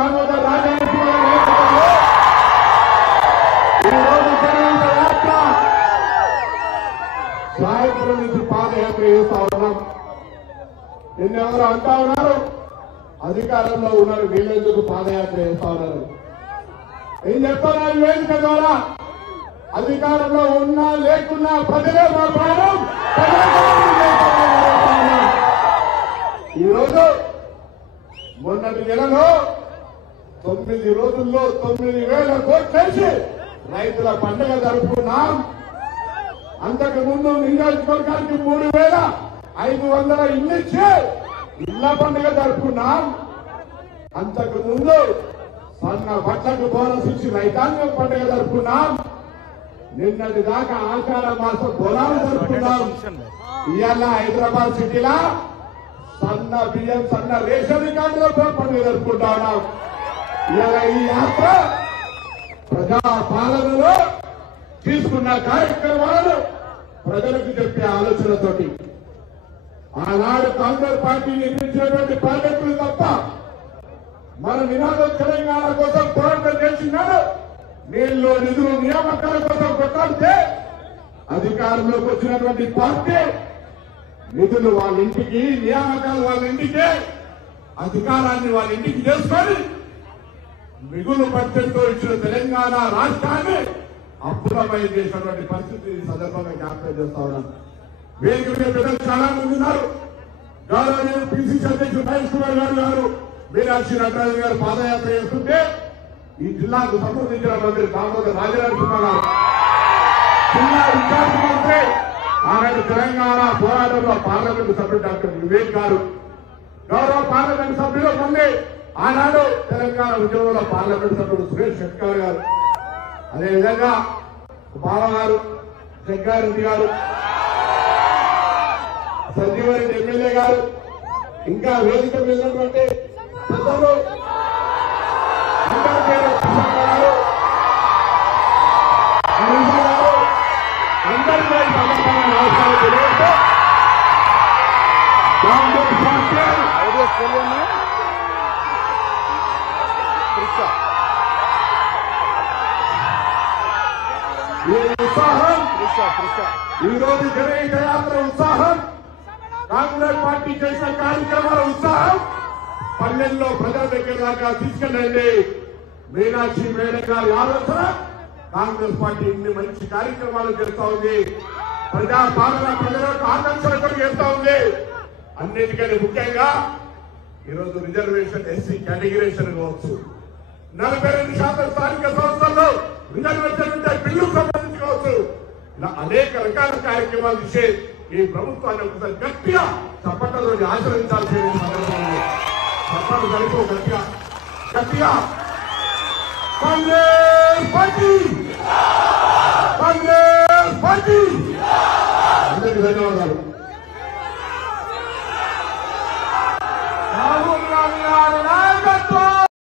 దామోదర్ రాజారెడ్డి గారి నేతృత్వంలో ఈరోజు జనహిత యాత్ర సాయంత్రం నుంచి పాదయాత్ర చేస్తా ఉన్నాం. నిన్నెవరు అంటా ఉన్నారు, అధికారంలో ఉన్నారు వీళ్ళెందుకు పాదయాత్ర చేస్తా ఉన్నారు. ఏం చెప్తున్నారు వేదిక ద్వారా, అధికారంలో ఉన్నా లేకున్నా ప్రజలే మా ప్రాణం. ఈరోజు మొన్నటి నెలలో 9 రోజుల్లో 9,000 కోట్లు వేసి రైతుల పండుగ జరుపుకున్నాం. అంతకు ముందు నియోజకవర్గానికి 3,500 ఇల్లు ఇచ్చి ఇళ్ల పండుగ జరుపుకున్నాం. అంతకు ముందు సన్న బట్టలకు బోనస్ ఇచ్చి రైతాంగం పండుగ జరుపుకున్నాం. నిన్నటి దాకా ఆషాఢ మాసం బోనాలు జరుపుకున్నాం. ఇవాళ హైదరాబాద్ సిటీలో సన్న బియ్యం సన్న రేషన్ కార్డులతో పండుగ జరుపుకుంటా ఉన్నాం. ఇవాళ ఈ యాత్ర ప్రజా పాలనలో తీసుకున్న కార్యక్రమాలను ప్రజలకు చెప్పే ఆలోచనతోటి ఆనాడు కాంగ్రెస్ పార్టీ నిర్మించినటువంటి ప్రాజెక్టులు తప్ప మన నినాదం తెలంగాణ కోసం పోరాటం చేసినాడు. నీళ్ళు నిధులు నియామకాల కోసం కొట్టాడితే అధికారంలోకి వచ్చినటువంటి పార్టీ నిధులు వాళ్ళ ఇంటికి, నియామకాలు వాళ్ళ ఇంటికి, అధికారాన్ని వాళ్ళ ఇంటికి చేసుకొని మిగులు బడ్జెట్తో ఇచ్చిన తెలంగాణ రాష్ట్రాన్ని అప్పులమై చేసినటువంటి పరిస్థితి ఈ సందర్భంగా జ్ఞాపకం చేస్తా ఉన్నాను. వేదిక మీద పెద్దలు చాలా మంది ఉన్నారు. గౌరవనీయులు పిసిసి అధ్యక్షుడు మహేష్ కుమార్ గారు, మీనాక్షి నటరాజు గారు పాదయాత్ర చేస్తుంటే ఈ జిల్లాకు సంబంధించిన మంత్రి దామోదర్ రాజారెడ్డి గారు, జిల్లా ఇన్ఛార్జ్ మంత్రి, ఆనాడు తెలంగాణ పోరాటంలో పార్లమెంటు సభ్యుడు డాక్టర్ వివేక్ గారు, గౌరవ పార్లమెంటు సభ్యులు మళ్ళీ ఆనాడు తెలంగాణ ఉద్యమంలో పార్లమెంటు సభ్యుడు సురేష్ శెట్కర్ గారు, అదేవిధంగా బావ గారు, జగ్గారెడ్డి గారు, సంజీవరెడ్డి ఎమ్మెల్యే గారు, ఇంకా వేదిక వెళ్ళినటువంటి పెద్దలు అందరికీ నమస్కారం తెలియజేస్తూ కాంగ్రెస్ పార్టీ ఉత్సాహం, ఈరోజు జనహిత యాత్ర ఉత్సాహం, కాంగ్రెస్ పార్టీ చేసిన కార్యక్రమాల ఉత్సాహం పల్లెల్లో ప్రజల దగ్గర దాకా తీసుకెళ్ళండి. మీనాక్షి మేడం గారి ఆలోచన కాంగ్రెస్ పార్టీ ఇన్ని మంచి కార్యక్రమాలు చేస్తా ఉంది. ప్రజా పాలన ప్రజలకు ఆకాంక్షలు కూడా చేస్తా ఉంది. అన్నిటికంటే ముఖ్యంగా ఈరోజు రిజర్వేషన్ ఎస్సీ కేటగిరీషన్ కావచ్చు, 42% స్థానిక సంస్థల్లో రిజర్వేషన్ ఉంటే బిల్లుకు సంబంధించుకోవచ్చు, ఇలా అనేక రకాల కార్యక్రమాలు ఇచ్చే ఈ ప్రభుత్వాన్ని ఒకసారి గట్టిగా చప్పట్లతో ఆచరించాల్సిన సందర్భంలో చప్పట్లు కలిపి గట్టిగా గట్టిగా కాంగ్రెస్ పార్టీ, కాంగ్రెస్ పార్టీ. అందరికీ ధన్యవాదాలు.